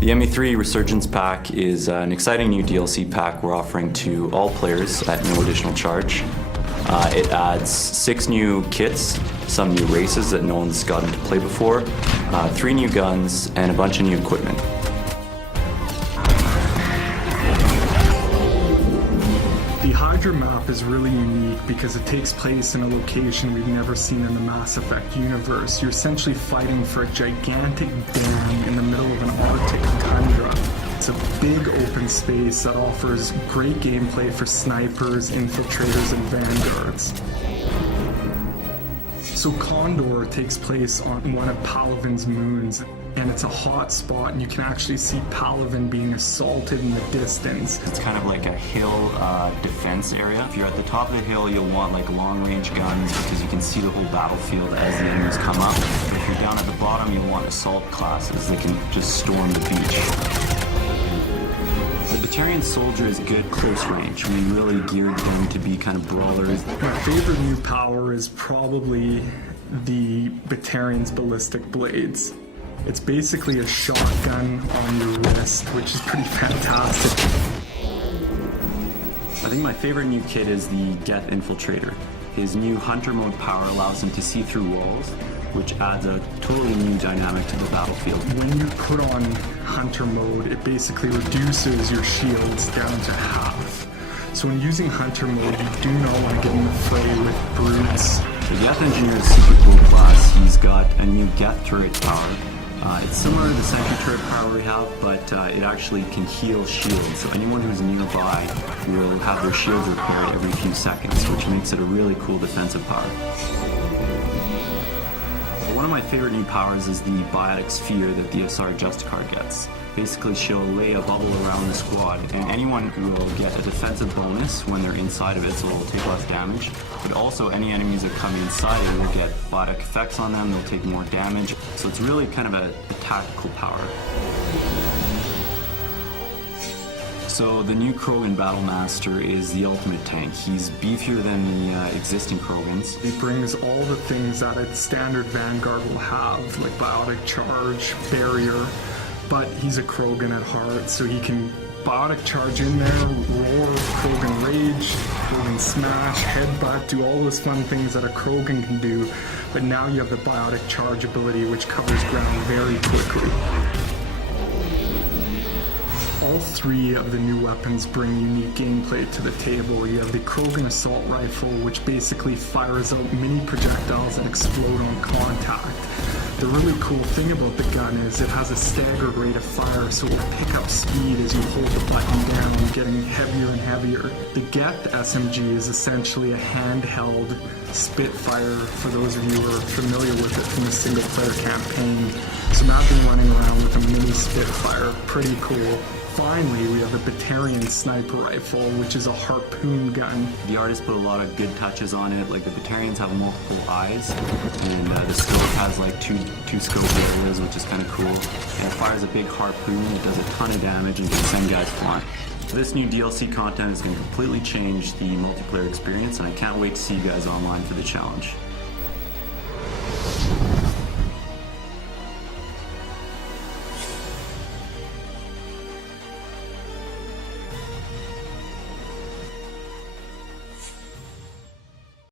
The ME3 Resurgence pack is an exciting new DLC pack we're offering to all players at no additional charge. It adds 6 new kits, some new races that no one's gotten to play before, 3 new guns, and a bunch of new equipment. The Hydra map is really unique because it takes place in a location we've never seen in the Mass Effect universe. You're essentially fighting for a gigantic dam in the middle of an Arctic tundra. It's a big open space that offers great gameplay for snipers, infiltrators, and vanguards. So Condor takes place on one of Palaven's moons, and it's a hot spot, and you can actually see Palaven being assaulted in the distance. It's kind of like a hill defense area. If you're at the top of the hill, you'll want like long-range guns because you can see the whole battlefield as the enemies come up. If you're down at the bottom, you'll want assault classes that can just storm the beach. The Batarian Soldier is good close range. We really geared them to be kind of brawlers. My favorite new power is probably the Batarian's Ballistic Blades. It's basically a shotgun on your wrist, which is pretty fantastic. I think my favorite new kit is the Geth Infiltrator. His new Hunter mode power allows him to see through walls, which adds a totally new dynamic to the battlefield. When you put on Hunter mode, it basically reduces your shields down to half. So when using Hunter mode, you do not want to get in the fray with brutes. The Geth Engineer's secret build class, he's got a new Geth turret power. It's similar to the sentry turret power we have, but it actually can heal shields. So anyone who's nearby will have their shields repaired every few seconds, which makes it a really cool defensive power. One of my favorite new powers is the Biotic Sphere that the SR Justicar gets. Basically, she'll lay a bubble around the squad, and anyone will get a defensive bonus when they're inside of it, so they'll take less damage. But also, any enemies that come inside it will get biotic effects on them, they'll take more damage. So it's really kind of a tactical power. So the new Krogan Battlemaster is the ultimate tank. He's beefier than the existing Krogans. He brings all the things that a standard Vanguard will have, like Biotic Charge, Barrier, but he's a Krogan at heart, so he can Biotic Charge in there, Roar, Krogan Rage, Krogan Smash, Headbutt, do all those fun things that a Krogan can do, but now you have the Biotic Charge ability, which covers ground very quickly. All 3 of the new weapons bring unique gameplay to the table. You have the Krogan Assault Rifle, which basically fires out mini projectiles that explode on contact. The really cool thing about the gun is it has a staggered rate of fire, so it will pick up speed as you hold the button down, getting heavier and heavier. The Geth SMG is essentially a handheld Spitfire, for those of you who are familiar with it from the single-player campaign. So imagine running around with a mini Spitfire, pretty cool. Finally, we have the Batarian Sniper Rifle, which is a harpoon gun. The artist put a lot of good touches on it. Like the Batarians have multiple eyes, and the scope has like two scope areas, which is kind of cool. And it fires a big harpoon. It does a ton of damage and can send guys flying. This new DLC content is going to completely change the multiplayer experience, and I can't wait to see you guys online for the challenge.